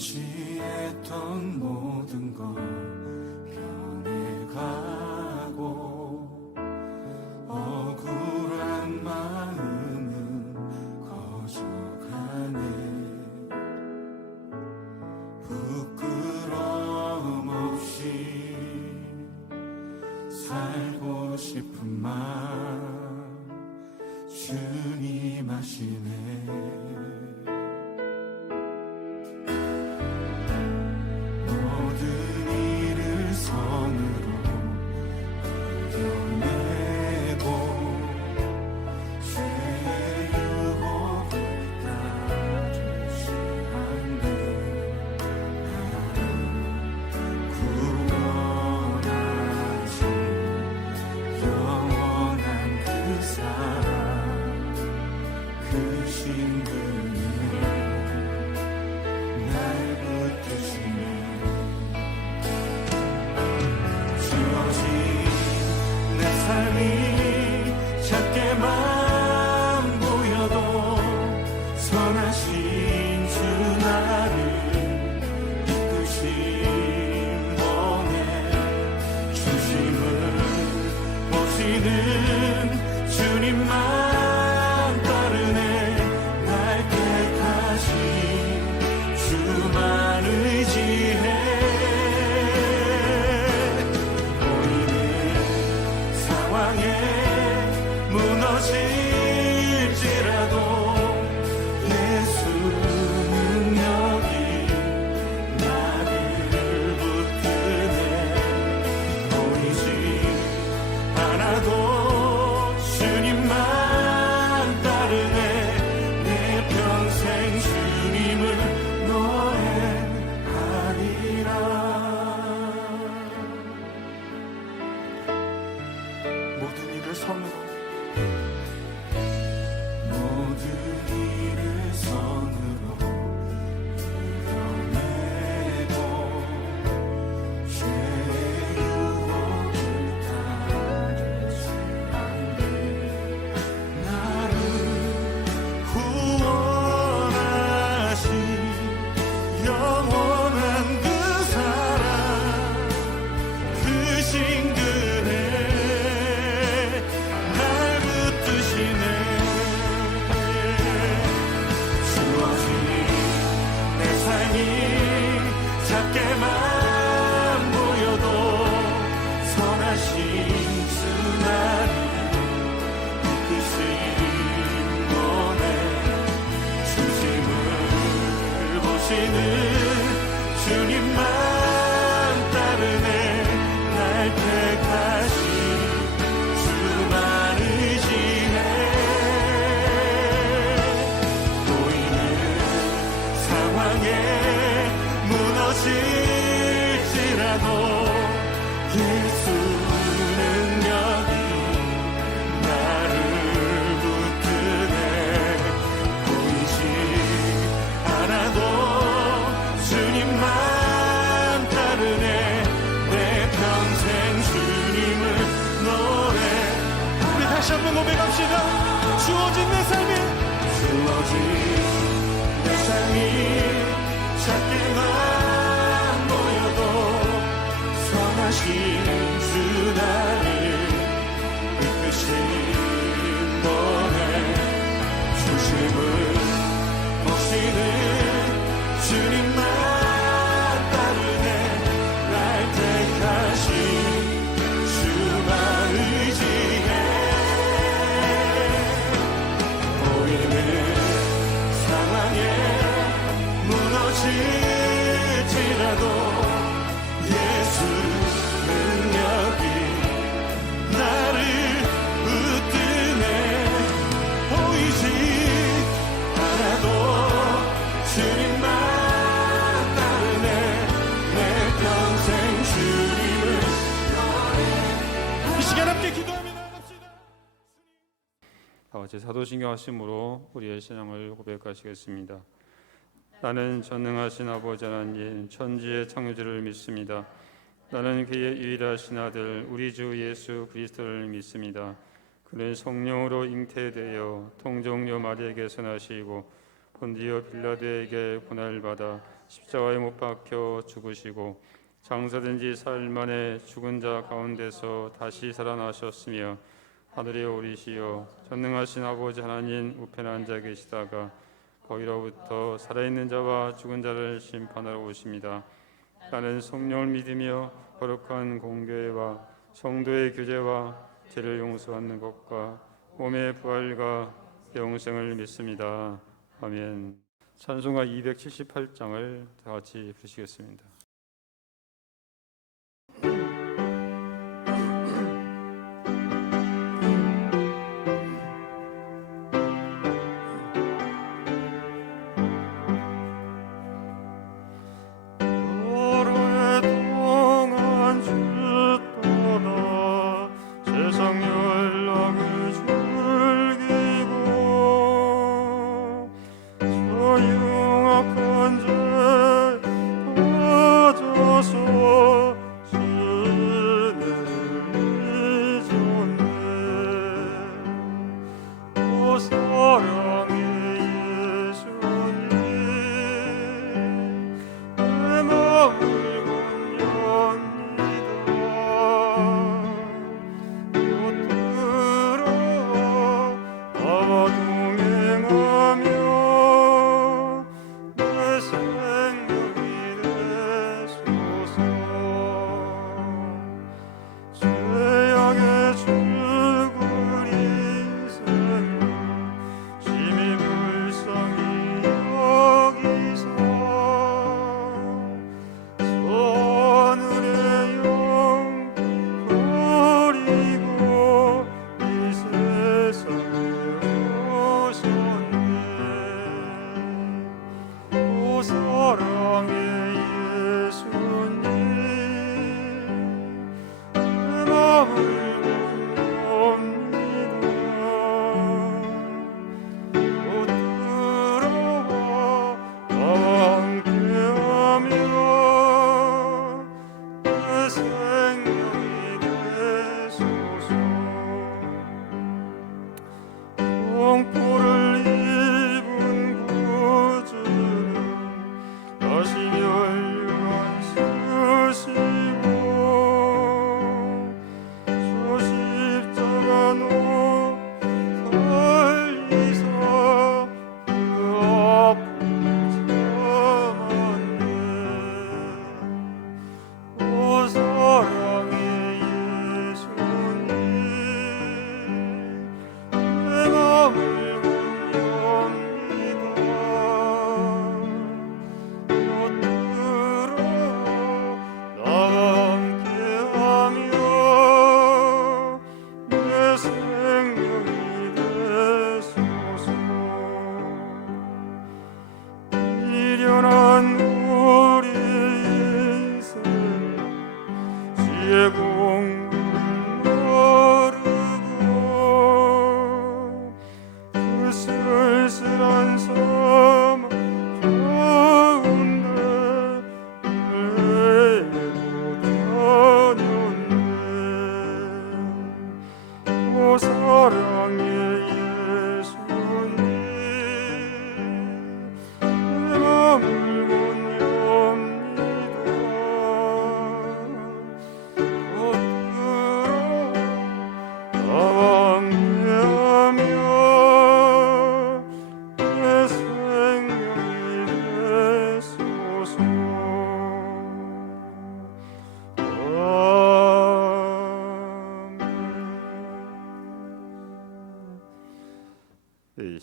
의지했던 모든 것 변해가고 억울한 마음은 거져가네. 부끄러움 없이 살고 싶은 마음 주님 아시네. 주님만 따르네. 날 택하신 주만 의지해. 보이는 상황에 무너질지라도 예수 능력이 나를 붙드네. 보이지 않아도 주님만 따르네. 내 평생 주님을 노래하리라. 모든 일을 선으로 이겨내고 죄의 유혹을 따르지 않네. 나를 구원하신 영원한 그 사랑 그 신들에 날 붙드시네. 주어진 내 삶이 작게만 보여도 선하신 주 나를 이끄신 원해. 중심을 보시는 주님만 따르네. 날 택하신 주만 의지해. 보이는 상황에 무너질지라도 예수 능력이 나를 붙드네. 보이지 않아도 주님만 따르네. 내 평생 주님을 노래. 우리 다시 한번 고백합시다. 주어진 내 삶이 작게만 보여도 선하신 주 나를 이끄신 너의 중심을 보시는 주님만 따르네. 날 택하신 주만 의지해. 보이는 상황에 무너질지라도 예수 능력이 나를 붙드네. 보이지 않아도 주님만 따르네. 내 평생 주님을 노래. 이 시간 함께 기도하며 나갑시다. 아버지, 사도신경 하심으로 우리의 신앙을 고백하시겠습니다. 나는 전능하신 아버지 하나님 천지의 창조주를 믿습니다. 나는 그의 유일하신 아들 우리 주 예수 그리스도를 믿습니다. 그는 성령으로 잉태되어 통정녀 마리아에게서 나시고 본디오 빌라도에게 고난을 받아 십자가에 못 박혀 죽으시고 장사된 지 사흘 만에 죽은 자 가운데서 다시 살아나셨으며 하늘에 오르시어 전능하신 아버지 하나님 우편에 앉아 계시다가 거기로부터 살아있는 자와 죽은 자를 심판하러 오십니다. 나는 성령을 믿으며 거룩한 공교회와 성도의 교제와 죄를 용서받는 것과 몸의 부활과 영생을 믿습니다. 아멘. 찬송가 278장을 다 같이 부르시겠습니다.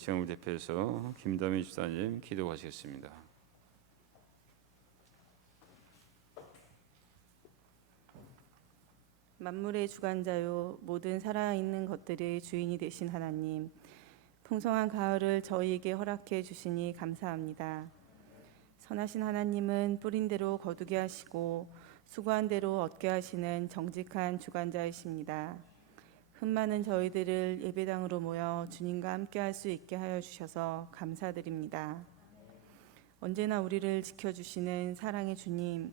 시간을 대표해서 김다미 집사님 기도하시겠습니다. 만물의 주관자요 모든 살아있는 것들의 주인이 되신 하나님, 풍성한 가을을 저희에게 허락해 주시니 감사합니다. 선하신 하나님은 뿌린 대로 거두게 하시고 수고한 대로 얻게 하시는 정직한 주관자이십니다. 흠많은 저희들을 예배당으로 모여 주님과 함께 할 수 있게 하여 주셔서 감사드립니다. 언제나 우리를 지켜주시는 사랑의 주님,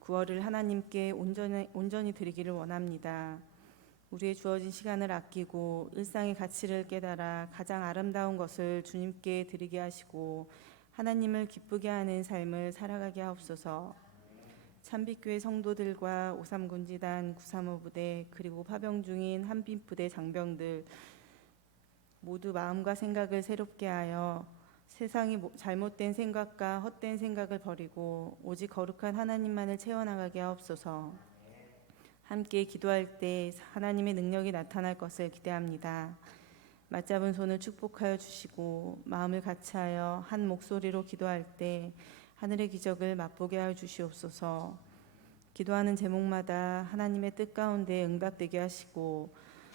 구원을 하나님께 온전히 드리기를 원합니다. 우리의 주어진 시간을 아끼고 일상의 가치를 깨달아 가장 아름다운 것을 주님께 드리게 하시고 하나님을 기쁘게 하는 삶을 살아가게 하옵소서. 참빛교회 성도들과 오삼군지단 935 부대 그리고 파병 중인 한빛부대 장병들 모두 마음과 생각을 새롭게 하여 세상이 잘못된 생각과 헛된 생각을 버리고 오직 거룩한 하나님만을 채워나가게 하옵소서. 함께 기도할 때 하나님의 능력이 나타날 것을 기대합니다. 맞잡은 손을 축복하여 주시고 마음을 같이하여 한 목소리로 기도할 때 하늘의 기적을 맛보게 하여 주시옵소서. 기도하는 제목마다 하나님의 뜻 가운데 응답되게 하시고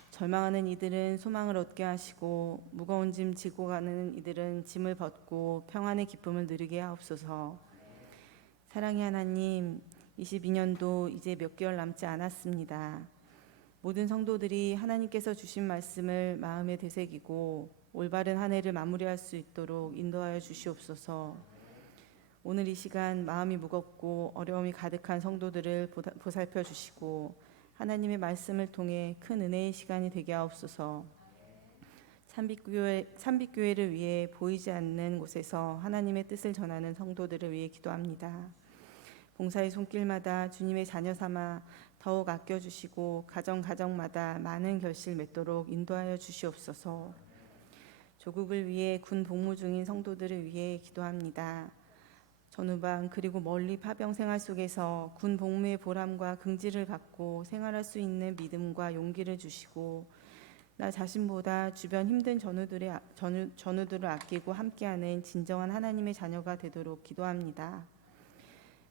절망하는 이들은 소망을 얻게 하시고 무거운 짐 지고 가는 이들은 짐을 벗고 평안의 기쁨을 누리게 하옵소서. 사랑의 하나님, 22년도 이제 몇 개월 남지 않았습니다. 모든 성도들이 하나님께서 주신 말씀을 마음에 되새기고 올바른 한 해를 마무리할 수 있도록 인도하여 주시옵소서. 오늘 이 시간 마음이 무겁고 어려움이 가득한 성도들을 보살펴 주시고 하나님의 말씀을 통해 큰 은혜의 시간이 되게 하옵소서. 참빛교회를 위해 보이지 않는 곳에서 하나님의 뜻을 전하는 성도들을 위해 기도합니다. 봉사의 손길마다 주님의 자녀 삼아 더욱 아껴주시고 가정마다 많은 결실 맺도록 인도하여 주시옵소서. 조국을 위해 군 복무 중인 성도들을 위해 기도합니다. 전후방 그리고 멀리 파병 생활 속에서 군 복무의 보람과 긍지를 갖고 생활할 수 있는 믿음과 용기를 주시고 나 자신보다 주변 힘든 전우들을 아끼고 함께하는 진정한 하나님의 자녀가 되도록 기도합니다.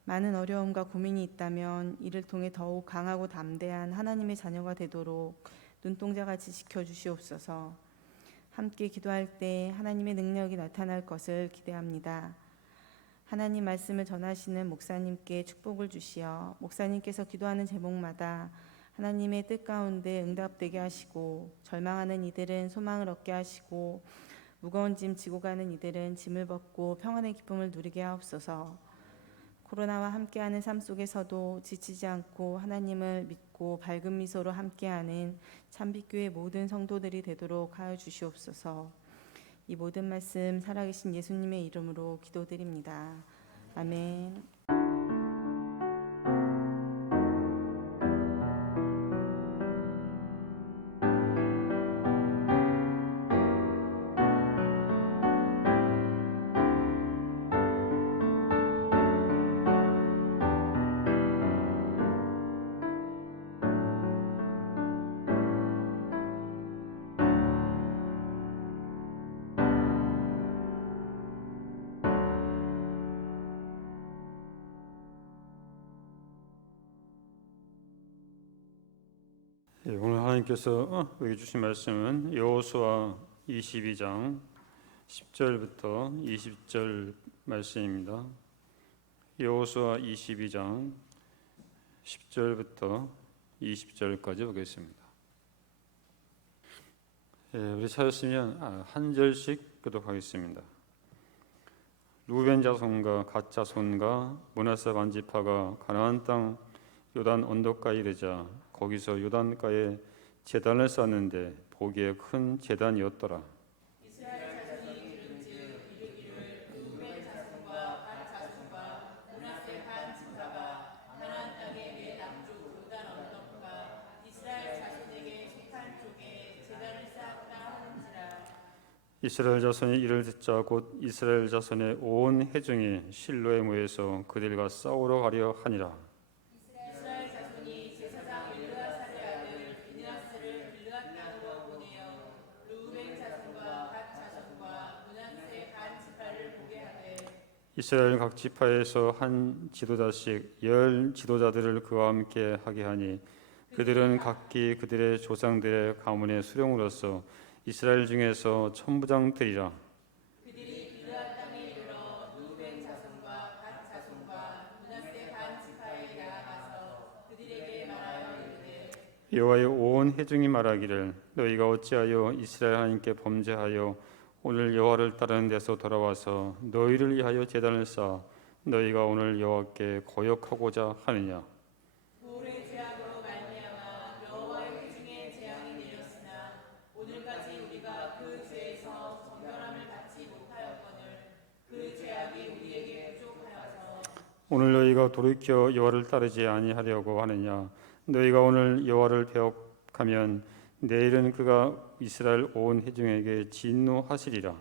많은 어려움과 고민이 있다면 이를 통해 더욱 강하고 담대한 하나님의 자녀가 되도록 눈동자같이 지켜주시옵소서. 함께 기도할 때 하나님의 능력이 나타날 것을 기대합니다. 하나님 말씀을 전하시는 목사님께 축복을 주시어 목사님께서 기도하는 제목마다 하나님의 뜻 가운데 응답되게 하시고 절망하는 이들은 소망을 얻게 하시고 무거운 짐 지고 가는 이들은 짐을 벗고 평안의 기쁨을 누리게 하옵소서. 코로나와 함께하는 삶 속에서도 지치지 않고 하나님을 믿고 밝은 미소로 함께하는 참빛교회 모든 성도들이 되도록 하여 주시옵소서. 이 모든 말씀 살아계신 예수님의 이름으로 기도드립니다. 아멘. 오늘 하나님께서 우리에게 주신 말씀은 여호수아 22장 10절부터 20절 말씀입니다. 여호수아 22장 10절부터 20절까지 보겠습니다. 우리 찾았으면 한 절씩 교독하겠습니다. 루벤 자손과 갓 자손과 므낫세 반지파가 가나안 땅 요단 언덕가에 이르자 거기서 요단가에 제단을 쌓는데 보기에 큰 제단이었더라. 이스라엘 자손이 들은즉 이르기를 루벤 자손과 갓 자손과 므낫세 반 지파가 가나안 땅의 맨 남쪽 요단 언덕과 이스라엘 자손에게 속한 쪽에 제단을 쌓았다 하는지라. 이스라엘 자손이 이를 듣자 곧 이스라엘 자손의 온 회중이 실로에 모여서 그들과 싸우러 가려 하니라. 이스라엘 자손이 제사장 엘르아살의 아들 비느하스를 길르앗 땅으로 보내어 루벤 자손과 갓 자손과 므낫세 반 지파를 보게 하되 이스라엘 각 지파에서 한 지도자씩 10 지도자들을 그와 함께 하게 하니 그들은 각기 그들의 조상들의 가문의 수령으로서 이스라엘 중에서 천부장들이라. 그들이 길르앗 땅에 이르러 루벤 자손과 갓 자손과 므낫세 반 지파에 나아가서 그들에게 말하여 이르되 여호와의 온 회중이 말하기를 너희가 어찌하여 이스라엘 하나님께 범죄하여 오늘 여호와를 따르는 데서 돌아와서 너희를 위하여 제단을 쌓아 너희가 오늘 여호와께 거역하고자 하느냐. 고울의 죄악으로 말미암아 여호와의 회중에 재앙이 내렸으나 오늘까지 우리가 그 죄에서 정결함을 받지 못하였거늘 그 죄악이 너희가 돌이켜 여호와를 따르지 아니하려고 하느냐? 너희가 오늘 여호와를 배역하면 내일은 그가 이스라엘 온 회중에게 진노하시리라.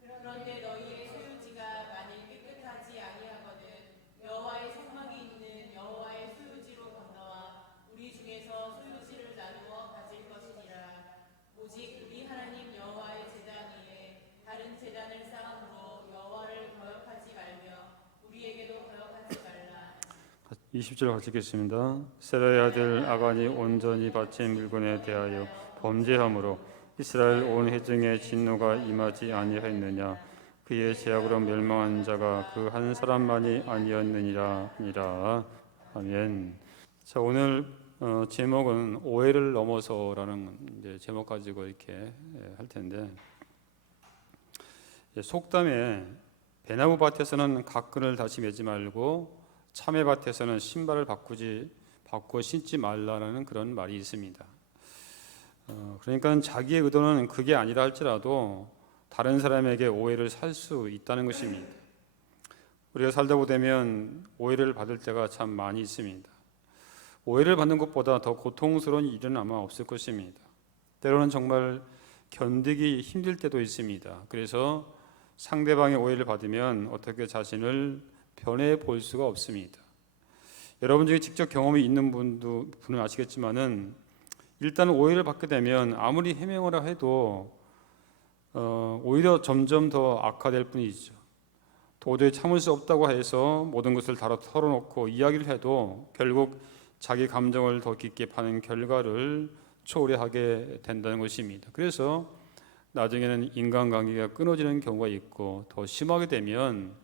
그런데 너희의 소유지가 만일 깨끗하지 아니하거든 여호와의 성막이 있는 여호와의 소유지로 건너와 우리 중에서 소유지를 나누어 가질 것이니라. 오직 우리 하나님 여호와의 제단 위에 다른 제단을 쌓음으로 여호와를 거역하지 말며 우리에게도 거역하지 말라. 20절 같이 읽겠습니다. 세라의 아들 아간이 온전히 바친 물건에 대하여 범죄함으로 이스라엘 온 회중의 진노가 임하지 아니하였느냐? 그의 제약으로 멸망한 자가 그 한 사람만이 아니었느니라. 아멘. 자, 오늘 제목은 오해를 넘어서라는 이제 제목 가지고 이렇게 할 텐데, 속담에 배나무 밭에서는 각근을 다시 매지 말고 참외 밭에서는 신발을 바꾸어 신지 말라는 그런 말이 있습니다. 그러니까 자기의 의도는 그게 아니라 할지라도 다른 사람에게 오해를 살 수 있다는 것입니다. 우리가 살다 보면 오해를 받을 때가 참 많이 있습니다. 오해를 받는 것보다 더 고통스러운 일은 아마 없을 것입니다. 때로는 정말 견디기 힘들 때도 있습니다. 그래서 상대방의 오해를 받으면 어떻게 자신을 변해 볼 수가 없습니다. 여러분 중에 직접 경험이 있는 분은 아시겠지만은 일단 오해를 받게 되면 아무리 해명을 해도 오히려 점점 더 악화될 뿐이죠. 도저히 참을 수 없다고 해서 모든 것을 다 털어놓고 이야기를 해도 결국 자기 감정을 더 깊게 파는 결과를 초래하게 된다는 것입니다. 그래서 나중에는 인간관계가 끊어지는 경우가 있고 더 심하게 되면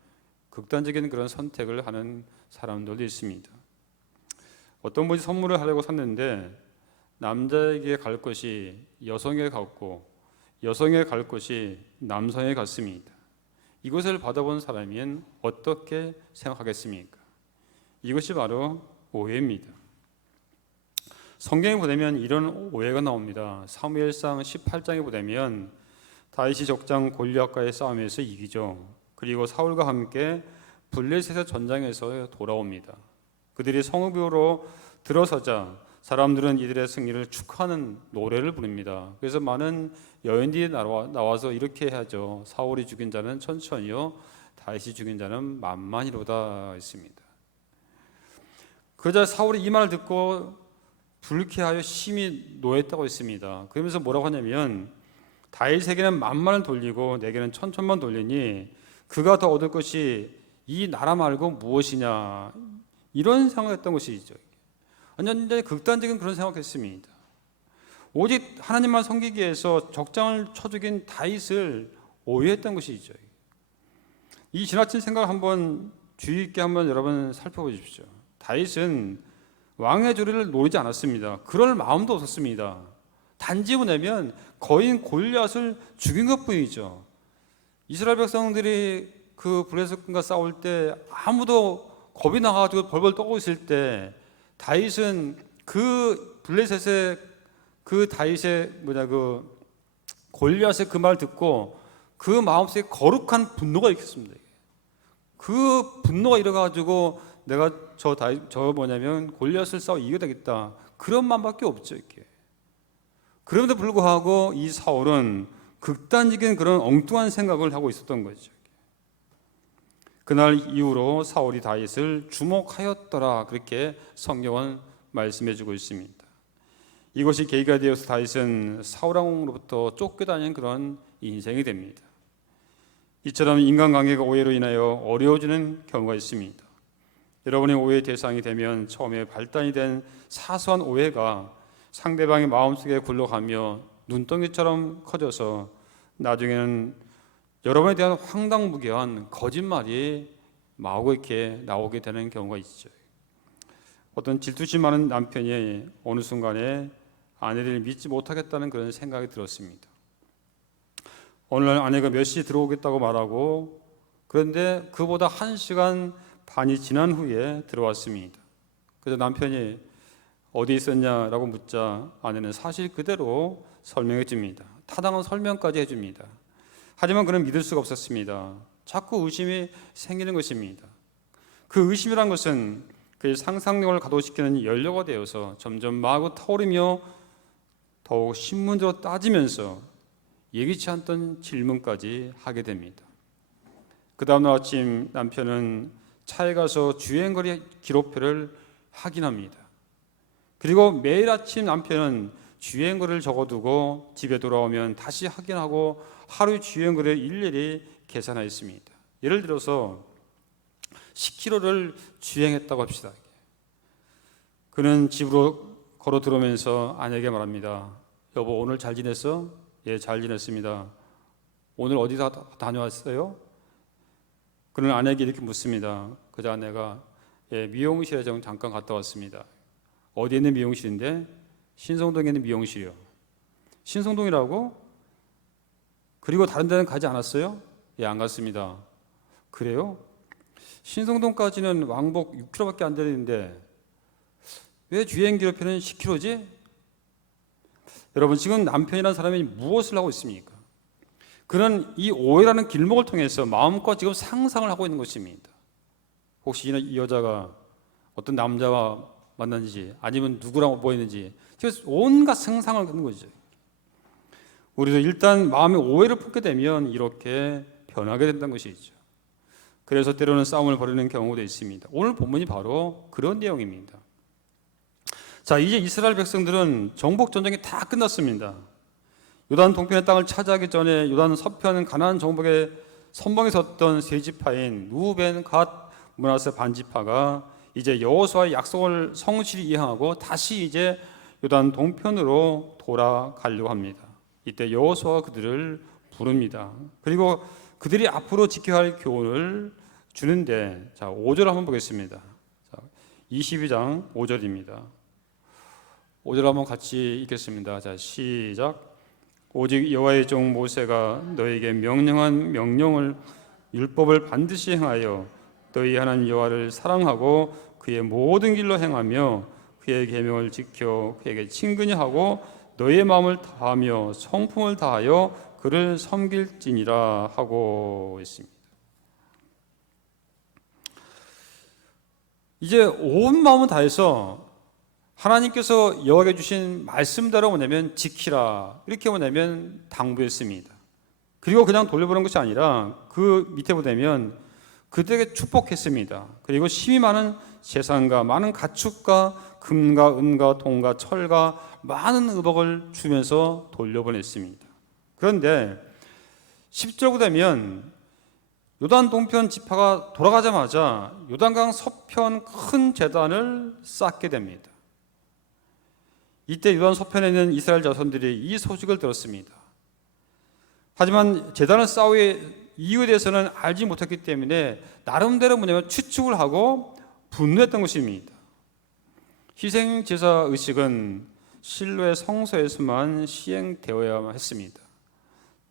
극단적인 그런 선택을 하는 사람들도 있습니다. 어떤 분이 선물을 하려고 샀는데 남자에게 갈 것이 여성에게 갔고 여성에게 갈 것이 남성에게 갔습니다. 이것을 받아본 사람은 어떻게 생각하겠습니까? 이것이 바로 오해입니다. 성경에 보면 이런 오해가 나옵니다. 사무엘상 18장에 보면 다윗이 적장 골리앗과의 싸움에서 이기죠. 그리고 사울과 함께 블레셋의 전장에서 돌아옵니다. 그들이 성읍으로 들어서자 사람들은 이들의 승리를 축하하는 노래를 부릅니다. 그래서 많은 여인들이 나와서 이렇게 하죠. 사울이 죽인 자는 천천히요, 다윗이 죽인 자는 만만히로다 했습니다. 그러자 사울이 이 말을 듣고 불쾌하여 심히 노했다고 했습니다. 그러면서 뭐라고 하냐면 다윗에게는 만만을 돌리고 내게는 천천만 돌리니 그가 더 얻을 것이 이 나라 말고 무엇이냐, 이런 생각했던 것이죠. 완전히 극단적인 그런 생각했습니다. 오직 하나님만 섬기기 위해서 적장을 쳐 죽인 다윗을 오해했던 것이죠. 이 지나친 생각 한번 주의 있게 한번 여러분 살펴보십시오. 다윗은 왕의 조리를 노리지 않았습니다. 그럴 마음도 없었습니다. 단지 뭐냐면 거인 골리앗을 죽인 것뿐이죠. 이스라엘 백성들이 그 블레셋과 싸울 때 아무도 겁이 나가지고 벌벌 떠고 있을 때 다윗은 그 블레셋의 그 다윗의 그 골리앗의 그 말 듣고 그 마음속에 거룩한 분노가 일으켰습니다. 그 분노가 일어가지고 내가 골리앗을 싸워 이겨야 되겠다, 그런 마음밖에 없죠. 이렇게. 그럼에도 불구하고 이 사울은 극단적인 그런 엉뚱한 생각을 하고 있었던 거죠. 그날 이후로 사울이 다윗을 주목하였더라, 그렇게 성경은 말씀해주고 있습니다. 이것이 계기가 되어서 다윗은 사울 왕으로부터 쫓겨다니는 그런 인생이 됩니다. 이처럼 인간관계가 오해로 인하여 어려워지는 경우가 있습니다. 여러분의 오해의 대상이 되면 처음에 발단이 된 사소한 오해가 상대방의 마음속에 굴러가며 눈덩이처럼 커져서 나중에는 여러분에 대한 황당무계한 거짓말이 마구 이렇게 나오게 되는 경우가 있죠. 어떤 질투심 많은 남편이 어느 순간에 아내를 믿지 못하겠다는 그런 생각이 들었습니다. 어느 날 아내가 몇 시에 들어오겠다고 말하고, 그런데 그보다 1시간 반이 지난 후에 들어왔습니다. 그래서 남편이 어디 있었냐라고 묻자 아내는 사실 그대로 설명해 줍니다. 타당한 설명까지 해줍니다. 하지만 그는 믿을 수가 없었습니다. 자꾸 의심이 생기는 것입니다. 그 의심이란 것은 그의 상상력을 가동시키는 연료가 되어서 점점 마구 타오르며 더욱 신문대로 따지면서 예기치 않던 질문까지 하게 됩니다. 그 다음날 아침 남편은 차에 가서 주행거리 기록표를 확인합니다. 그리고 매일 아침 남편은 주행거리를 적어두고 집에 돌아오면 다시 확인하고 하루 주행거리를 일일이 계산하였습니다. 예를 들어서 10km를 주행했다고 합시다. 그는 집으로 걸어 들어오면서 아내에게 말합니다. 여보, 오늘 잘 지냈어? 예, 잘 지냈습니다. 오늘 어디 다녀왔어요? 그는 아내에게 이렇게 묻습니다. 그저 아내가 예, 미용실에 잠깐 갔다 왔습니다. 어디에 있는 미용실인데? 신성동에 있는 미용실이요. 신성동이라고? 그리고 다른 데는 가지 않았어요? 예, 안 갔습니다. 그래요? 신성동까지는 왕복 6km밖에 안 되는데 왜 주행 기록표는 10km지? 여러분, 지금 남편이라는 사람이 무엇을 하고 있습니까? 그는 이 오해라는 길목을 통해서 마음껏 지금 상상을 하고 있는 것입니다. 혹시 이 여자가 어떤 남자와 만났는지 아니면 누구랑 보이는지 온갖 상상을 하는 거죠. 우리도 일단 마음의 오해를 품게 되면 이렇게 변하게 된다는 것이죠. 그래서 때로는 싸움을 벌이는 경우도 있습니다. 오늘 본문이 바로 그런 내용입니다. 자, 이제 이스라엘 백성들은 정복 전쟁이 다 끝났습니다. 요단 동편의 땅을 차지하기 전에 요단 서편 가나안 정복의 선봉에 섰던 세 지파인 루벤, 갓, 므낫세 반지파가 이제 여호수아의 약속을 성실히 이행하고 다시 이제 요단 동편으로 돌아가려고 합니다. 이때 여호수아가 그들을 부릅니다. 그리고 그들이 앞으로 지켜야 할 교훈을 주는데, 자, 5절 한번 보겠습니다. 자, 22장 5절입니다. 5절 한번 같이 읽겠습니다. 자, 시작. 오직 여호와의 종 모세가 너에게 명령한 명령을 율법을 반드시 행하여 너희 하나님 여호와를 사랑하고 그의 모든 길로 행하며 그의 계명을 지켜 그에게 친근히 하고 너의 마음을 다하며 성품을 다하여 그를 섬길지니라 하고 있습니다. 이제 온 마음을 다해서 하나님께서 여호와에게 주신 말씀대로 뭐냐면 지키라, 이렇게 뭐냐면 당부했습니다. 그리고 그냥 돌려보는 것이 아니라 그 밑에 보면 그들에게 축복했습니다. 그리고 심히 많은 재산과 많은 가축과 금과 은과 동과 철과 많은 의복을 주면서 돌려보냈습니다. 그런데 10절 되면 요단 동편 지파가 돌아가자마자 요단강 서편 큰 제단을 쌓게 됩니다. 이때 요단 서편에 있는 이스라엘 자손들이 이 소식을 들었습니다. 하지만 제단을 쌓을 이유에 대해서는 알지 못했기 때문에 나름대로 뭐냐면 추측을 하고 분노했던 것입니다. 희생제사 의식은 실로의 성소에서만 시행되어야만 했습니다.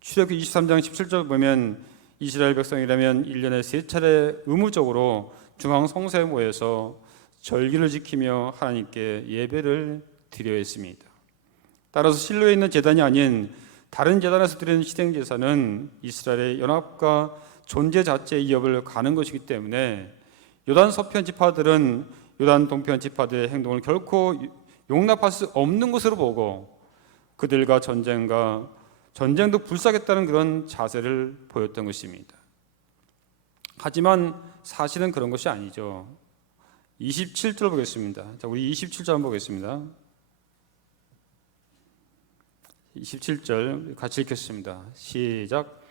출애굽기 23장 17절 보면 이스라엘 백성이라면 1년에 3차례 의무적으로 중앙 성소에 모여서 절기를 지키며 하나님께 예배를 드려야 했습니다. 따라서 실로에 있는 제단이 아닌 다른 제단에서 드리는 희생제사는 이스라엘의 연합과 존재 자체의 위협을 가는 것이기 때문에 요단 서편 지파들은 요단 동편 지파들의 행동을 결코 용납할 수 없는 것으로 보고 그들과 전쟁도 불사하겠다는 그런 자세를 보였던 것입니다. 하지만 사실은 그런 것이 아니죠. 27절 보겠습니다. 자, 우리 27절 한번 보겠습니다. 27절 같이 읽겠습니다. 시작.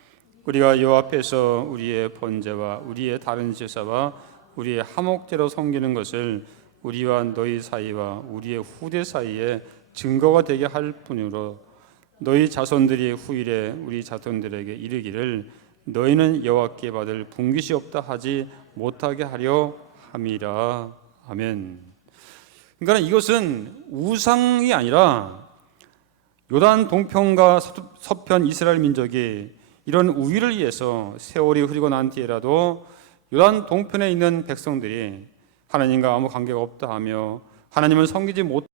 우리가 여호와 앞에서 우리의 번제와 우리의 다른 제사와 우리의 화목제로 섬기는 것을 우리와 너희 사이와 우리의 후대 사이에 증거가 되게 할 뿐이므로 너희 자손들이 후일에 우리 자손들에게 이르기를 너희는 여호와께 받을 분깃이 없다 하지 못하게 하려 함이라. 아멘. 그러니까 이것은 우상이 아니라 요단 동편과 서편 이스라엘 민족이 이런 우위를 위해서 세월이 흐르고 난 뒤에라도 요단 동편에 있는 백성들이 하나님과 아무 관계가 없다 하며 하나님을 섬기지 못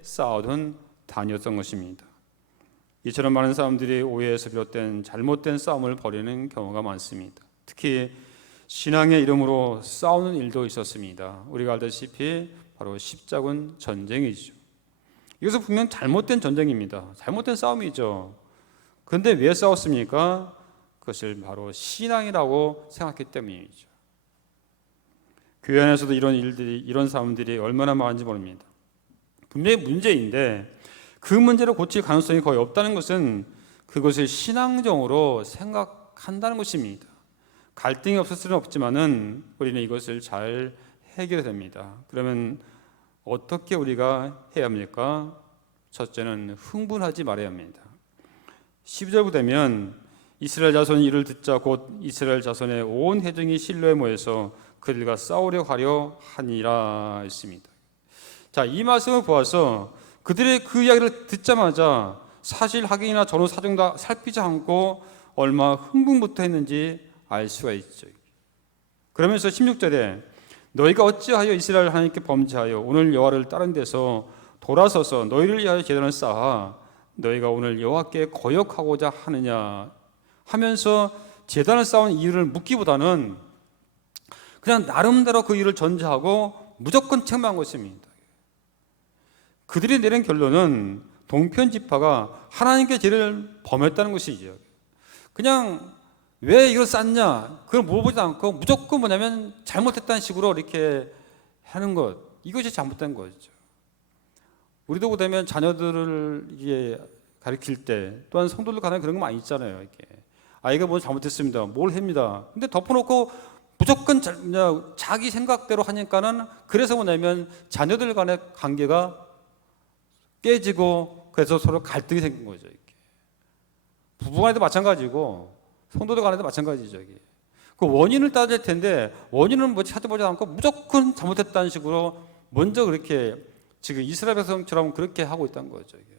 싸우던 단이었던 것입니다. 이처럼 많은 사람들이 오해에서 비롯된 잘못된 싸움을 벌이는 경우가 많습니다. 특히 신앙의 이름으로 싸우는 일도 있었습니다. 우리가 알다시피 바로 십자군 전쟁이죠. 이것은 분명 잘못된 전쟁입니다. 잘못된 싸움이죠. 그런데 왜 싸웠습니까? 그것을 바로 신앙이라고 생각했기 때문이죠. 교회 안에서도 이런 사람들이 얼마나 많은지 모릅니다. 분명히 문제인데 그 문제를 고칠 가능성이 거의 없다는 것은 그것을 신앙적으로 생각한다는 것입니다. 갈등이 없을 수는 없지만은 우리는 이것을 잘 해결해야 됩니다. 그러면 어떻게 우리가 해야 합니까? 첫째는 흥분하지 말아야 합니다. 12절부 되면 이스라엘 자손이 이를 듣자 곧 이스라엘 자손의 온 회중이 실로에 모여서 그들과 싸우려 하려 하니라 했습니다. 자, 이 말씀을 보아서 그들의 그 이야기를 듣자마자 사실 확인이나 전후 사정 다 살피지 않고 얼마 흥분부터 했는지 알 수가 있죠. 그러면서 16절에 너희가 어찌하여 이스라엘 하나님께 범죄하여 오늘 여호와를 다른 데서 돌아서서 너희를 위하여 제단을 쌓아 너희가 오늘 여호와께 거역하고자 하느냐 하면서 제단을 쌓은 이유를 묻기보다는 그냥 나름대로 그 일을 전제하고 무조건 책망한 것입니다. 그들이 내린 결론은 동편 지파가 하나님께 죄를 범했다는 것이죠. 그냥 왜 이걸 쌓냐 그걸 물어보지도 않고 무조건 뭐냐면 잘못했다는 식으로 이렇게 하는 것, 이것이 잘못된 거죠. 우리도 보면 자녀들을 이게 가르칠 때 또한 성도들 간에 그런 거 많이 있잖아요. 이렇게 아이가 뭐 잘못했습니다, 뭘 합니다. 근데 덮어놓고 무조건 자기 생각대로 하니까는 그래서 뭐냐면 자녀들 간의 관계가 깨지고 그래서 서로 갈등이 생긴 거죠. 이렇게. 부부간에도 마찬가지고 성도들 간에도 마찬가지죠. 이게. 그 원인을 따질 텐데 원인은 뭐 찾아보지 않고 무조건 잘못했다는 식으로 먼저 그렇게 지금 이스라엘 백성처럼 그렇게 하고 있다는 거죠. 이게.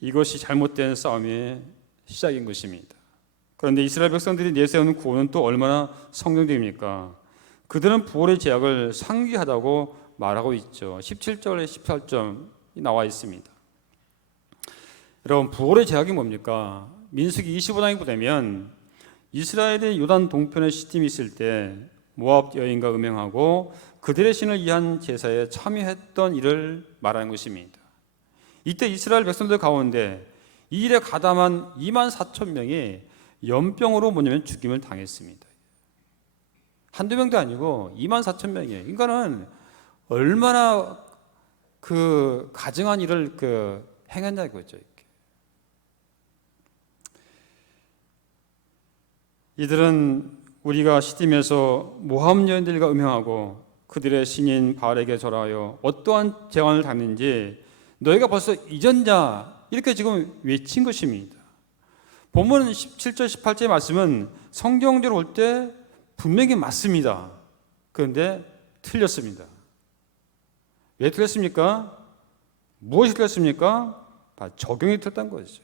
이것이 잘못된 싸움의 시작인 것입니다. 그런데 이스라엘 백성들이 내세우는 구호는 또 얼마나 성경적입니까? 그들은 부활의 제약을 상기하다고 말하고 있죠. 17절에 18절 나와 있습니다. 여러분, 부활의 제약이 뭡니까? 민수기 25장에 보면 이스라엘의 요단 동편에 시딤이 있을 때 모압 여인과 음행하고 그들의 신을 위한 제사에 참여했던 일을 말하는 것입니다. 이때 이스라엘 백성들 가운데 이 일에 가담한 2만 4천 명이 연병으로 뭐냐면 죽임을 당했습니다. 한두 명도 아니고 2만 4천 명이에요. 그러니까는 얼마나 그 가증한 일을 행했냐 이거죠. 이들은 우리가 시딤에서 모압 여인들과 음행하고 그들의 신인 바알에게 절하여 어떠한 재앙을 당했는지 너희가 벌써 잊었냐 이렇게 지금 외친 것입니다. 본문 17절 18절의 말씀은 성경적으로 올 때 분명히 맞습니다. 그런데 틀렸습니다. 왜 틀렸습니까? 무엇이 틀렸습니까? 적용이 틀렸다는 거죠.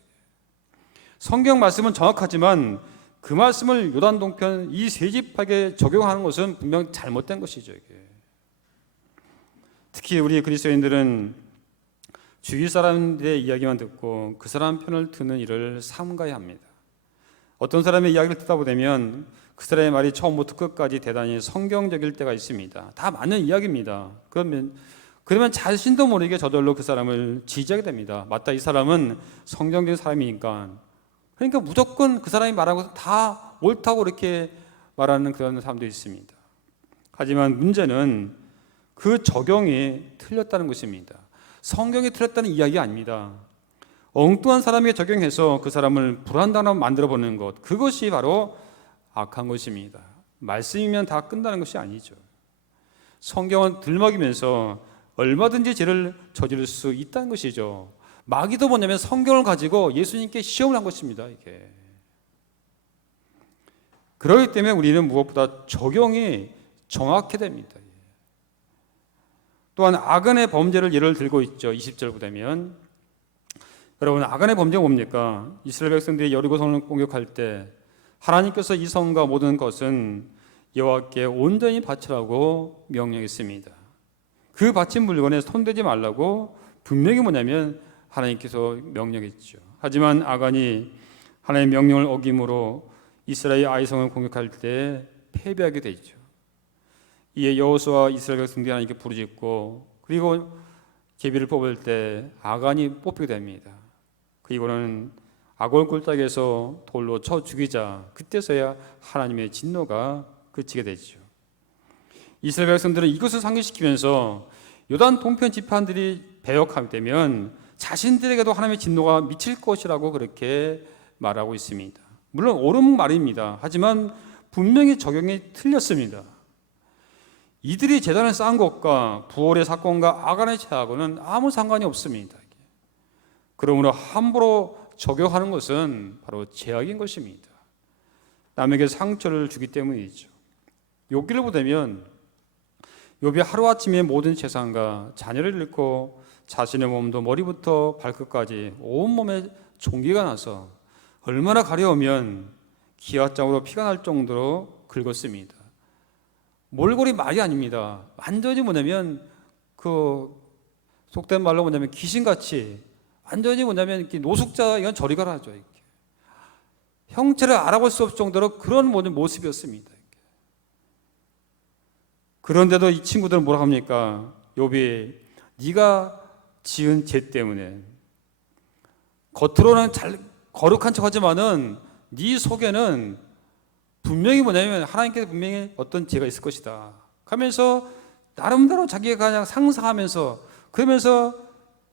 성경 말씀은 정확하지만 그 말씀을 요단 동편 이 세 지파에게 적용하는 것은 분명 잘못된 것이죠. 이게. 특히 우리 그리스도인들은 주위 사람들의 이야기만 듣고 그 사람 편을 드는 일을 삼가야 합니다. 어떤 사람의 이야기를 듣다 보면 그 사람의 말이 처음부터 끝까지 대단히 성경적일 때가 있습니다. 다 맞는 이야기입니다. 그러면 자신도 모르게 저절로 그 사람을 지지하게 됩니다. 맞다, 이 사람은 성경적인 사람이니까. 그러니까 무조건 그 사람이 말한 것은 다 옳다고 이렇게 말하는 그런 사람도 있습니다. 하지만 문제는 그 적용이 틀렸다는 것입니다. 성경이 틀렸다는 이야기가 아닙니다. 엉뚱한 사람에게 적용해서 그 사람을 불안당하게 만들어보는 것, 그것이 바로 악한 것입니다. 말씀이면 다 끝나는 것이 아니죠. 성경은 들먹이면서 얼마든지 죄를 저지를 수 있다는 것이죠. 마귀도 뭐냐면 성경을 가지고 예수님께 시험을 한 것입니다. 이게. 그렇기 때문에 우리는 무엇보다 적용이 정확해야 됩니다. 또한 아간의 범죄를 예를 들고 있죠. 20절 보면 여러분, 아간의 범죄가 뭡니까? 이스라엘 백성들이 여리고 성을 공격할 때 하나님께서 이 성과 모든 것은 여호와께 온전히 바치라고 명령했습니다. 그 바친 물건에 손대지 말라고 분명히 뭐냐면 하나님께서 명령했죠. 하지만 아간이 하나님의 명령을 어김으로 이스라엘 아이성을 공격할 때 패배하게 되죠. 이에 여호수아와 이스라엘 백성들이 하나님께 부르짖고 그리고 계비를 뽑을 때 아간이 뽑히게 됩니다. 그리고는 아골 굴짝에서 돌로 쳐 죽이자 그때서야 하나님의 진노가 그치게 되죠. 이스라엘 백성들은 이것을 상기시키면서 요단 동편 지파들이 배역하게 되면 자신들에게도 하나님의 진노가 미칠 것이라고 그렇게 말하고 있습니다. 물론 옳은 말입니다. 하지만 분명히 적용이 틀렸습니다. 이들이 제단을 쌓은 것과 부올의 사건과 아간의 죄하고는 아무 상관이 없습니다. 그러므로 함부로 적용하는 것은 바로 죄악인 것입니다. 남에게 상처를 주기 때문이죠. 욥기를 보면 욥이 하루아침에 모든 재산과 자녀를 잃고 자신의 몸도 머리부터 발끝까지 온몸에 종기가 나서 얼마나 가려우면 기아장으로 피가 날 정도로 긁었습니다. 몰골이 말이 아닙니다. 완전히 그 속된 말로 귀신같이 완전히 노숙자 이건 저리 가라 하죠. 이렇게. 형체를 알아볼 수 없을 정도로 그런 모습이었습니다. 이렇게. 그런데도 이 친구들은 뭐라 합니까? 욥이 네가 지은 죄 때문에 겉으로는 잘 거룩한 척하지만은 네 속에는 분명히 하나님께서 분명히 어떤 죄가 있을 것이다 하면서 나름대로 자기가 그냥 상상하면서 그러면서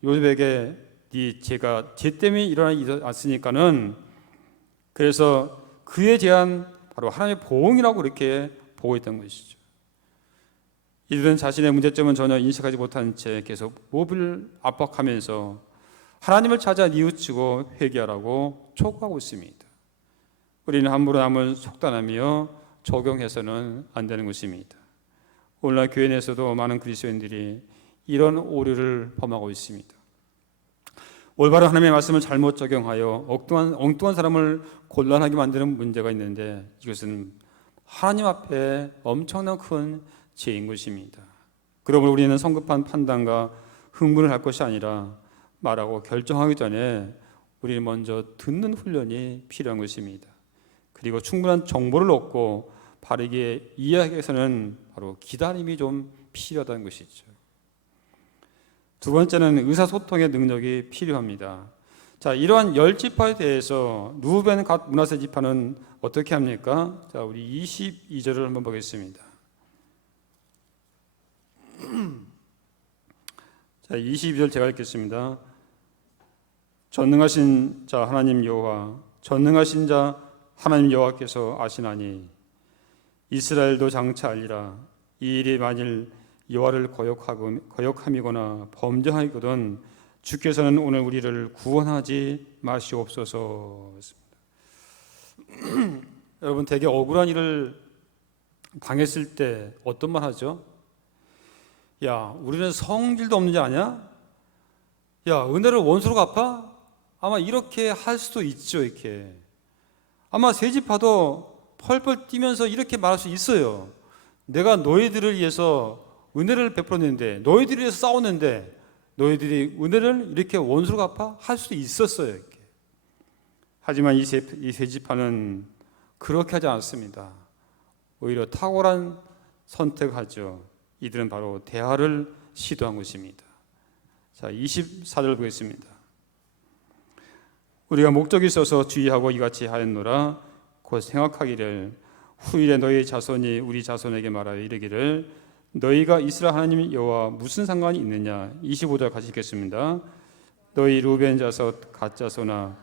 욥에게 네 죄가 죄 때문에 일어났으니까는 그래서 그에 대한 바로 하나님의 보응이라고 그렇게 보고 있던 것이죠. 이들은 자신의 문제점은 전혀 인식하지 못한 채 계속 욥을 압박하면서 하나님을 찾아 뉘우치고 회개하라고 촉구하고 있습니다. 우리는 함부로 남을 속단하며 적용해서는 안 되는 것입니다. 오늘날 교회 내에서도 많은 그리스도인들이 이런 오류를 범하고 있습니다. 올바른 하나님의 말씀을 잘못 적용하여 엉뚱한 사람을 곤란하게 만드는 문제가 있는데 이것은 하나님 앞에 엄청난 큰 죄인 것입니다. 그러므로 우리는 성급한 판단과 흥분을 할 것이 아니라 말하고 결정하기 전에 우리는 먼저 듣는 훈련이 필요한 것입니다. 그리고 충분한 정보를 얻고 바르게 이해하기 위해서는 바로 기다림이 좀 필요하다는 것이죠. 두 번째는 의사소통의 능력이 필요합니다. 자, 이러한 10지파에 대해서 루벤, 갓, 므낫세 지파는 어떻게 합니까? 자, 우리 22절을 한번 보겠습니다. 자, 22절 제가 읽겠습니다. 전능하신 자 하나님 여호와, 전능하신 자 하나님 여호와께서 아시나니 이스라엘도 장차 알리라. 이 일이 만일 여호와를 거역함이거나 범죄하거든 주께서는 오늘 우리를 구원하지 마시옵소서. 여러분, 되게 억울한 일을 당했을 때 어떤 말 하죠? 야, 우리는 성질도 없는 자 아니야? 야, 은혜를 원수로 갚아? 아마 이렇게 할 수도 있죠. 이렇게 아마 세 지파도 펄펄 뛰면서 이렇게 말할 수 있어요. 내가 너희들을 위해서 은혜를 베풀었는데, 너희들을 위해서 싸웠는데 너희들이 은혜를 이렇게 원수로 갚아? 할 수도 있었어요. 이렇게. 하지만 이 세 지파는 그렇게 하지 않았습니다. 오히려 탁월한 선택하죠. 이들은 바로 대화를 시도한 것입니다. 자, 24절 보겠습니다. 우리가 목적이 있어서 주의하고 이같이 하였노라. 곧 생각하기를 후일에 너희 자손이 우리 자손에게 말하여 이르기를 너희가 이스라엘 하나님 여호와 무슨 상관이 있느냐. 25절 같이 읽겠습니다. 너희 루벤 자손 갓 자손아,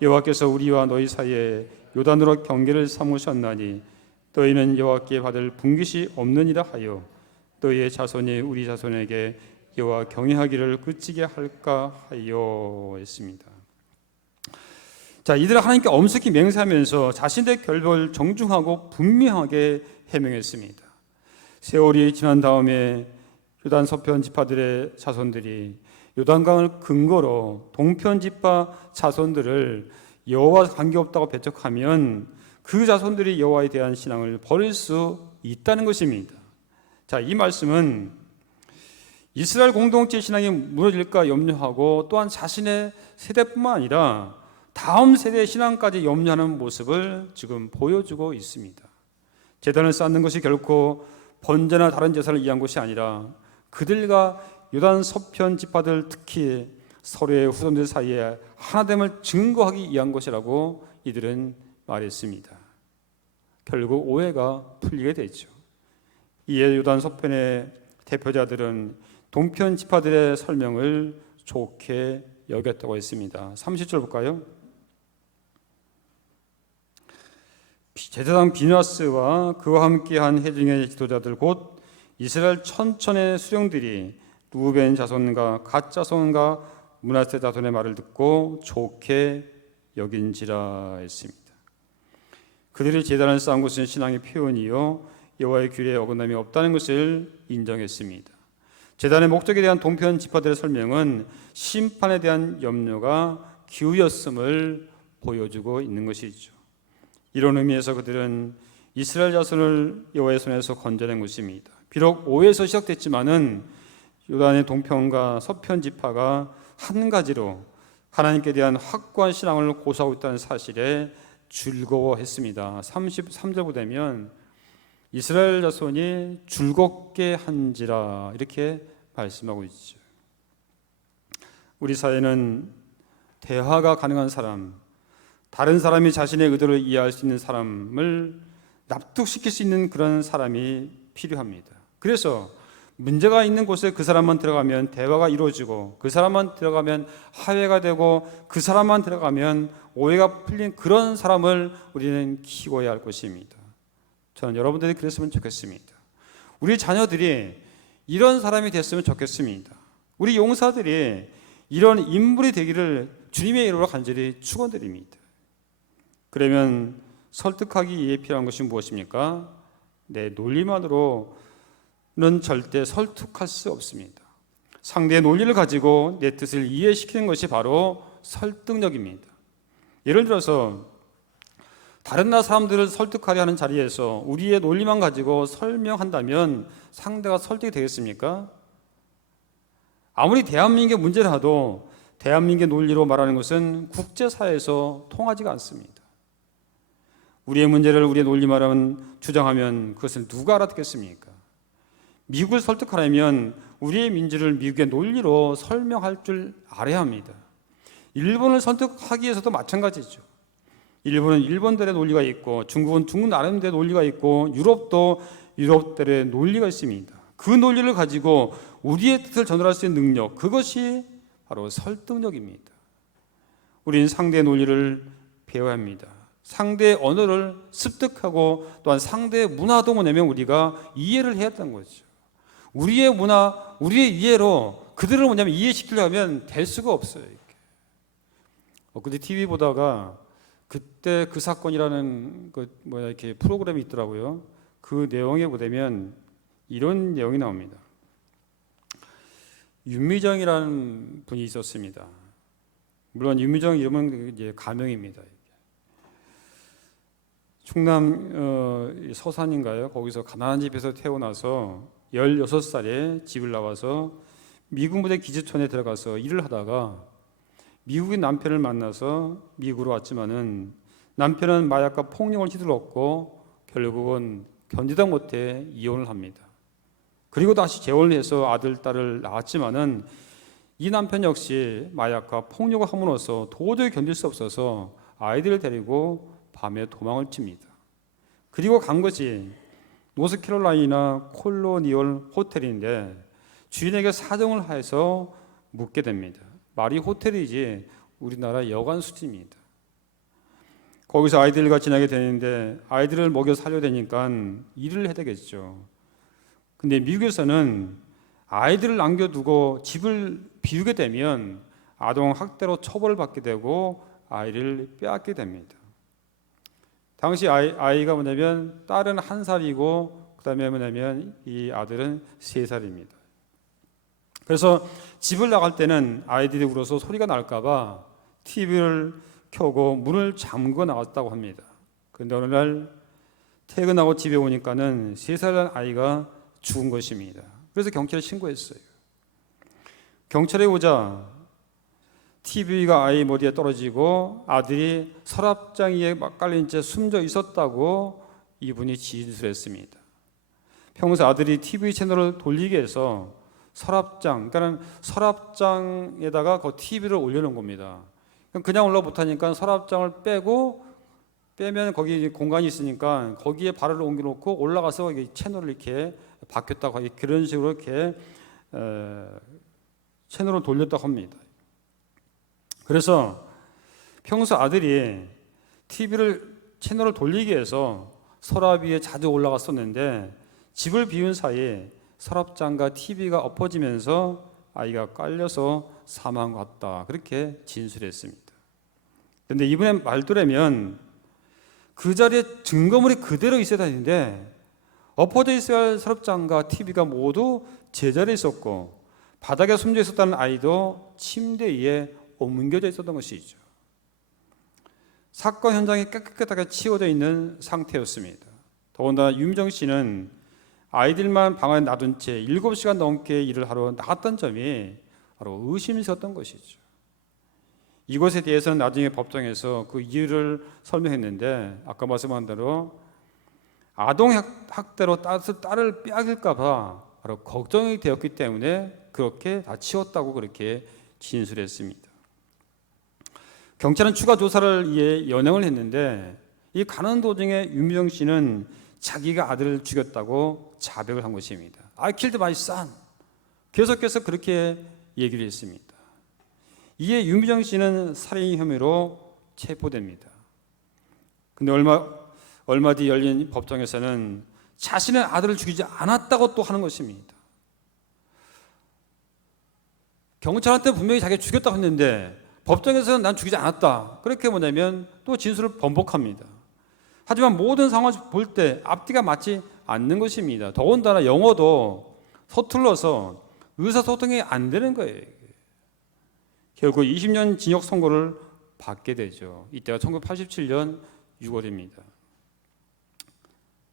여호와께서 우리와 너희 사이에 요단으로 경계를 삼으셨나니 너희는 여호와께 받을 분깃이 없느니라 하여 너희의 자손이 우리 자손에게 여호와 경외하기를 그치게 할까 하여 했습니다. 자, 이들은 하나님께 엄숙히 맹세하면서 자신의 결벌을 정중하고 분명하게 해명했습니다. 세월이 지난 다음에 요단 서편 지파들의 자손들이 요단강을 근거로 동편 지파 자손들을 여호와 관계없다고 배척하면 그 자손들이 여호와에 대한 신앙을 버릴 수 있다는 것입니다. 자, 이 말씀은 이스라엘 공동체 신앙이 무너질까 염려하고 또한 자신의 세대뿐만 아니라 다음 세대의 신앙까지 염려하는 모습을 지금 보여주고 있습니다. 제단을 쌓는 것이 결코 번제나 다른 제사를 위한 것이 아니라 그들과 요단 서편 지파들, 특히 서로의 후손들 사이에 하나됨을 증거하기 위한 것이라고 이들은 말했습니다. 결국 오해가 풀리게 되죠. 이에 요단 서편의 대표자들은 동편 지파들의 설명을 좋게 여겼다고 했습니다. 30절 볼까요? 제사장 비나스와 그와 함께한 회중의 지도자들 곧 이스라엘 천천의 수령들이 루벤 자손과 갓 자손과 므낫세 자손의 말을 듣고 좋게 여긴지라 했습니다. 그들이 제단을 쌓은 것은 신앙의 표현이요 여호와의 규례에 어긋남이 없다는 것을 인정했습니다. 제단의 목적에 대한 동편 지파들의 설명은 심판에 대한 염려가 기울였음을 보여주고 있는 것이죠. 이런 의미에서 그들은 이스라엘 자손을 여호와의 손에서 건져낸 것입니다. 비록 오해에서 시작됐지만은 요단의 동편과 서편 지파가 한 가지로 하나님께 대한 확고한 신앙을 고수하고 있다는 사실에 즐거워했습니다. 33절 보면 이스라엘 자손이 즐겁게 한지라 이렇게 말씀하고 있죠. 우리 사회는 대화가 가능한 사람, 다른 사람이 자신의 의도를 이해할 수 있는 사람을 납득시킬 수 있는 그런 사람이 필요합니다. 그래서 문제가 있는 곳에 그 사람만 들어가면 대화가 이루어지고 그 사람만 들어가면 화해가 되고 그 사람만 들어가면 오해가 풀린 그런 사람을 우리는 키워야 할 것입니다. 저는 여러분들이 그랬으면 좋겠습니다. 우리 자녀들이 이런 사람이 됐으면 좋겠습니다. 우리 용사들이 이런 인물이 되기를 주님의 이름으로 간절히 축원드립니다. 그러면 설득하기 위해 필요한 것이 무엇입니까? 내 논리만으로는 절대 설득할 수 없습니다. 상대의 논리를 가지고 내 뜻을 이해시키는 것이 바로 설득력입니다. 예를 들어서 다른 나라 사람들을 설득하려 하는 자리에서 우리의 논리만 가지고 설명한다면 상대가 설득이 되겠습니까? 아무리 대한민국의 문제라도 대한민국의 논리로 말하는 것은 국제사회에서 통하지가 않습니다. 우리의 문제를 우리의 논리만 주장하면 그것을 누가 알아듣겠습니까? 미국을 설득하려면 우리의 민주를 미국의 논리로 설명할 줄 알아야 합니다. 일본을 설득하기 위해서도 마찬가지죠. 일본은 일본들의 논리가 있고 중국은 중국 나름대로의 논리가 있고 유럽도 유럽들의 논리가 있습니다. 그 논리를 가지고 우리의 뜻을 전달할 수 있는 능력, 그것이 바로 설득력입니다. 우리는 상대의 논리를 배워야 합니다. 상대의 언어를 습득하고 또한 상대의 문화도 뭐냐면 우리가 이해를 해야 한다는 거죠. 우리의 문화, 우리의 이해로 그들을 뭐냐면 이해시키려고 하면 될 수가 없어요. 근데 TV 보다가 그때 그 사건이라는 이렇게 프로그램이 있더라고요. 그 내용에 보면 이런 내용이 나옵니다. 윤미정이라는 분이 있었습니다. 물론 윤미정 이름은 이제 가명입니다. 충남 서산인가요? 거기서 가난한 집에서 태어나서 16살에 집을 나와서 미국 부대 기지촌에 들어가서 일을 하다가 미국인 남편을 만나서 미국으로 왔지만은 남편은 마약과 폭력을 휘둘렀고 결국은 견디다 못해 이혼을 합니다. 그리고 다시 재혼을 해서 아들, 딸을 낳았지만은 이 남편 역시 마약과 폭력을 함으로써 도저히 견딜 수 없어서 아이들을 데리고 밤에 도망을 칩니다. 그리고 간 것이 노스캐롤라이나 콜로니얼 호텔인데 주인에게 사정을 해서 묵게 됩니다. 말이 호텔이지 우리나라 여관 수준입니다. 거기서 아이들과 지내게 되는데 아이들을 먹여 살려야 되니까 일을 해야 되겠죠. 근데 미국에서는 아이들을 남겨두고 집을 비우게 되면 아동학대로 처벌을 받게 되고 아이를 빼앗게 됩니다. 당시 아이가 뭐냐면 딸은 1살이고 그 다음에 뭐냐면 이 아들은 3살입니다. 그래서 집을 나갈 때는 아이들이 울어서 소리가 날까봐 TV를 켜고 문을 잠그고 나왔다고 합니다. 그런데 어느 날 퇴근하고 집에 오니까는 3살 아이가 죽은 것입니다. 그래서 경찰에 신고했어요. 경찰에 오자 TV가 아이 머리에 떨어지고 아들이 서랍장 위에 막 깔린 채 숨져 있었다고 이분이 진술했습니다. 평소 아들이 TV 채널을 돌리기 위해서 그러니까 서랍장에다가 그 TV를 올려놓은 겁니다. 그냥 올라 못하니까 서랍장을 빼면 거기 공간이 있으니까 거기에 발을 옮겨놓고 올라가서 채널을 이렇게 바뀌었다고 그런 식으로 이렇게 채널을 돌렸다고 합니다. 그래서 평소 아들이 채널을 돌리기 위해서 서랍 위에 자주 올라갔었는데 집을 비운 사이에 서랍장과 TV가 엎어지면서 아이가 깔려서 사망한 것 같다. 그렇게 진술했습니다. 그런데 이분의 말대로면 그 자리에 증거물이 그대로 있어야 되는데 엎어져 있어야 할 서랍장과 TV가 모두 제자리에 있었고 바닥에 숨져 있었다는 아이도 침대 위에 옮겨져 있었던 것이죠. 사건 현장이 깨끗하게 치워져 있는 상태였습니다. 더군다나 유미정 씨는 아이들만 방 안에 놔둔 채 7시간 넘게 일을 하러 나갔던 점이 바로 의심스러웠던 것이죠. 이것에 대해서는 나중에 법정에서 그 이유를 설명했는데 아까 말씀한 대로 아동학대로 딸을 빼앗길까 봐 바로 걱정이 되었기 때문에 그렇게 다 치웠다고 그렇게 진술했습니다. 경찰은 추가 조사를 위해 연행을 했는데 이 가는 도중에 유미정 씨는 자기가 아들을 죽였다고 자백을 한 것입니다. I killed my son. 계속해서 그렇게 얘기를 했습니다. 이에 유미정 씨는 살인 혐의로 체포됩니다. 근데 얼마 뒤 열린 법정에서는 자신의 아들을 죽이지 않았다고 또 하는 것입니다. 경찰한테 분명히 자기가 죽였다고 했는데 법정에서는 난 죽이지 않았다. 그렇게 뭐냐면 또 진술을 번복합니다. 하지만 모든 상황을 볼 때 앞뒤가 맞지 않는 것입니다. 더군다나 영어도 서툴러서 의사소통이 안 되는 거예요. 결국 20년 징역 선고를 받게 되죠. 이때가 1987년 6월입니다.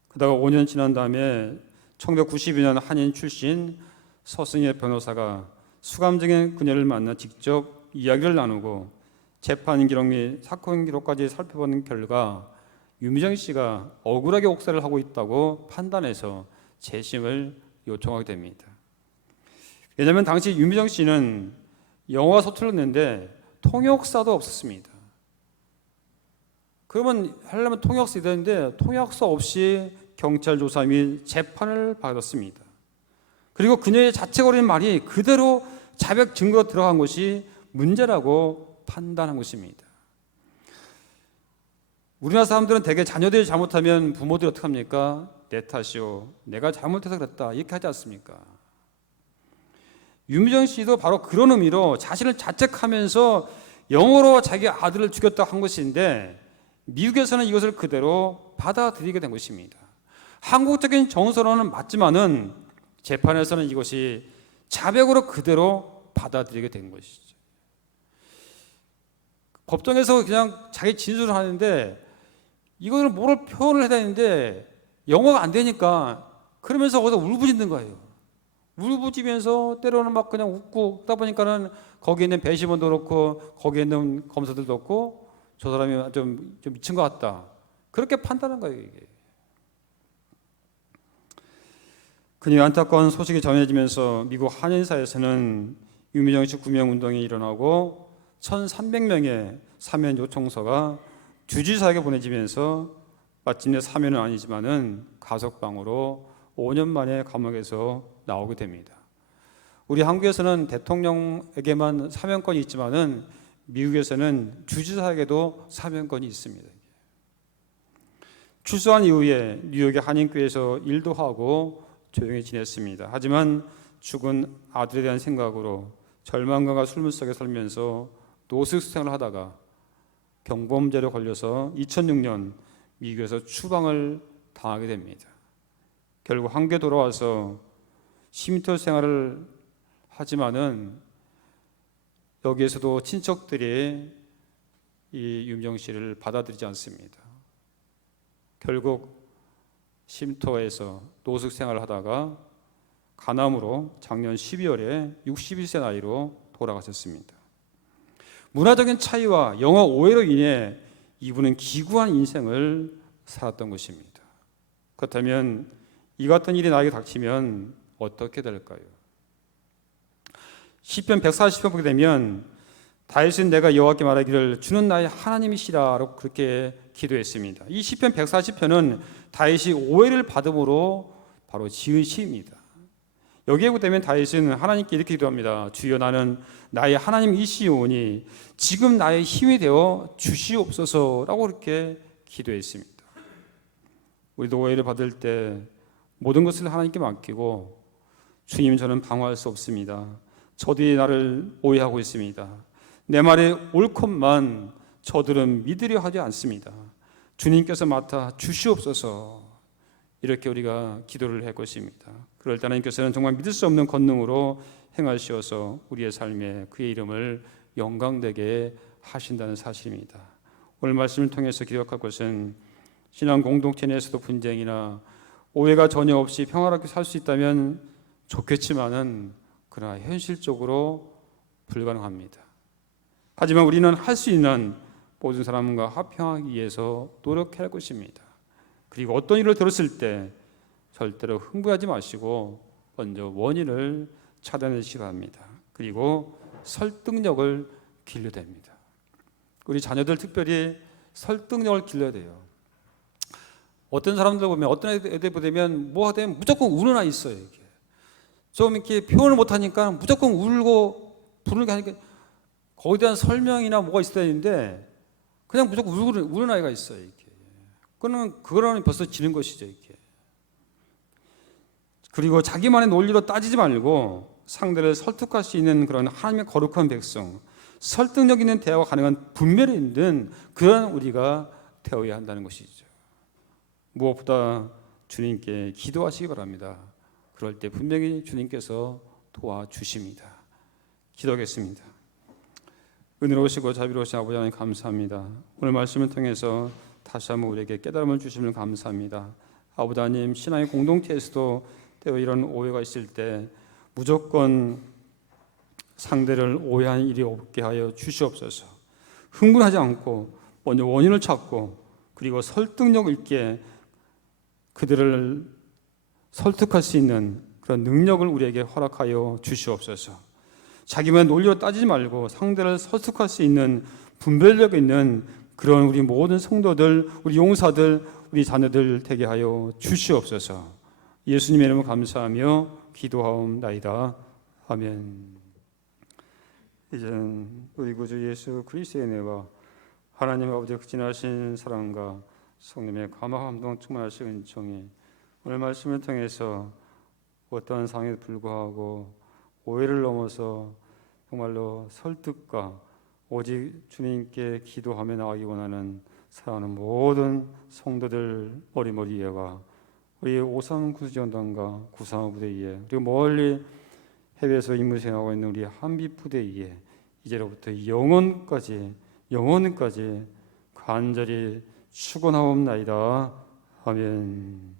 그러다가 5년 지난 다음에 1992년 한인 출신 서승혜 변호사가 수감중인 그녀를 만나 직접 이야기를 나누고 재판 기록 및 사건 기록까지 살펴본 결과 유미정 씨가 억울하게 옥살을 하고 있다고 판단해서 재심을 요청하게 됩니다. 왜냐하면 당시 유미정 씨는 영어가 서툴렀는데 통역사도 없었습니다. 그러면 하려면 통역사 있어야 되는데 통역사 없이 경찰 조사 및 재판을 받았습니다. 그리고 그녀의 자책거리는 말이 그대로 자백 증거가 들어간 것이 문제라고 판단한 것입니다. 우리나라 사람들은 대개 자녀들이 잘못하면 부모들이 어떻게 합니까? 내 탓이요, 내가 잘못해서 그랬다, 이렇게 하지 않습니까? 유미정 씨도 바로 그런 의미로 자신을 자책하면서 영어로 자기 아들을 죽였다고 한 것인데 미국에서는 이것을 그대로 받아들이게 된 것입니다. 한국적인 정서로는 맞지만은 재판에서는 이것이 자백으로 그대로 받아들이게 된 것이죠. 법정에서 그냥 자기 진술을 하는데 이거를 뭐를 표현을 해야 되는데 영어가 안 되니까 그러면서 거기서 울부짖는 거예요. 울부짖으면서 때로는 막 그냥 웃고 웃다 보니까는 거기에 있는 배심원도 그렇고 거기에 있는 검사들도 그렇고 저 사람이 좀 미친 것 같다. 그렇게 판단한 거예요, 이게. 그녀의 안타까운 소식이 전해지면서 미국 한인사에서는 유미정 씨 구명 운동이 일어나고 1,300명의 사면 요청서가 주지사에게 보내지면서 마침내 사면은 아니지만은 가석방으로 5년 만에 감옥에서 나오게 됩니다. 우리 한국에서는 대통령에게만 사면권이 있지만은 미국에서는 주지사에게도 사면권이 있습니다. 출소한 이후에 뉴욕의 한인교회에서 일도 하고 조용히 지냈습니다. 하지만 죽은 아들에 대한 생각으로 절망감과 술문 속에 살면서 노숙 생활을 하다가 경범죄로 걸려서 2006년 미국에서 추방을 당하게 됩니다. 결국 한국에 돌아와서 쉼터 생활을 하지만은 여기에서도 친척들이 이 유미정 씨를 받아들이지 않습니다. 결국 쉼터에서 노숙 생활을 하다가 간암으로 작년 12월에 61세 나이로 돌아가셨습니다. 문화적인 차이와 영어 오해로 인해 이분은 기구한 인생을 살았던 것입니다. 그렇다면 이 같은 일이 나에게 닥치면 어떻게 될까요? 시편 140편 보게 되면 다윗은 내가 여호와께 말하기를 주는 나의 하나님이시라고 그렇게 기도했습니다. 이 시편 140편은 다윗이 오해를 받음으로 바로 지은 시입니다. 여기에 보게 되면 다윗은 하나님께 이렇게 기도합니다. 주여 나는 나의 하나님이시오니 지금 나의 힘이 되어 주시옵소서라고 그렇게 기도했습니다. 우리도 오해를 받을 때 모든 것을 하나님께 맡기고 주님 저는 방어할 수 없습니다. 저들이 나를 오해하고 있습니다. 내 말에 옳건만 저들은 믿으려 하지 않습니다. 주님께서 맡아 주시옵소서 이렇게 우리가 기도를 할 것입니다. 그럴 때 하나님께서는 정말 믿을 수 없는 권능으로 행하시어서 우리의 삶에 그의 이름을 영광되게 하신다는 사실입니다. 오늘 말씀을 통해서 기억할 것은 신앙 공동체 내에서도 분쟁이나 오해가 전혀 없이 평화롭게 살 수 있다면 좋겠지만은 그러나 현실적으로 불가능합니다. 하지만 우리는 할 수 있는 모든 사람과 화평하기 위해서 노력해야 할 것입니다. 그리고 어떤 일을 들었을 때 절대로 흥분하지 마시고 먼저 원인을 찾아내시기 바랍니다. 그리고 설득력을 길러야 됩니다. 우리 자녀들 특별히 설득력을 길러야 돼요. 어떤 사람들 보면 어떤 애들 보면 뭐 하든 무조건 우는 아이 있어요. 이렇게. 좀 이렇게 표현을 못하니까 무조건 울고 부르는 게 아니라 거기에 대한 설명이나 뭐가 있어야 되는데 그냥 무조건 우는 아이가 있어요. 이렇게. 그거는 벌써 지는 것이죠. 이렇게. 그리고 자기만의 논리로 따지지 말고 상대를 설득할 수 있는 그런 하나님의 거룩한 백성, 설득력 있는 대화가 가능한 분별이 있는 그런 우리가 되어야 한다는 것이죠. 무엇보다 주님께 기도하시기 바랍니다. 그럴 때 분명히 주님께서 도와주십니다. 기도하겠습니다. 은혜로우시고 자비로우신 아버지 하나님 감사합니다. 오늘 말씀을 통해서 다시 한번 우리에게 깨달음을 주시면 감사합니다. 아버지 하나님, 신앙의 공동체에서도 때로 이런 오해가 있을 때 무조건 상대를 오해한 일이 없게 하여 주시옵소서. 흥분하지 않고 먼저 원인을 찾고 그리고 설득력 있게 그들을 설득할 수 있는 그런 능력을 우리에게 허락하여 주시옵소서. 자기만 논리로 따지지 말고 상대를 설득할 수 있는 분별력 있는 그런 우리 모든 성도들, 우리 용사들, 우리 자녀들 되게 하여 주시옵소서. 예수님의 이름으로 감사하며 기도하옵나이다. 아멘. 이제는 우리 구주 예수 그리스도의 은혜와 하나님 아버지의 극진하신 사랑과 성령의 감화감동 충만하신 은총이 오늘 말씀을 통해서 어떠한 상황에 불구하고 오해를 넘어서 정말로 설득과 오직 주님께 기도하며 나가기 원하는 사랑하는 모든 성도들 머리머리 예와 우리 오산 구수전단과 구상화 부대에 그리고 멀리 해외에서 임무 생활하고 있는 우리 한비 부대에 이제로부터 영원까지 간절히 축원하옵나이다. 아멘.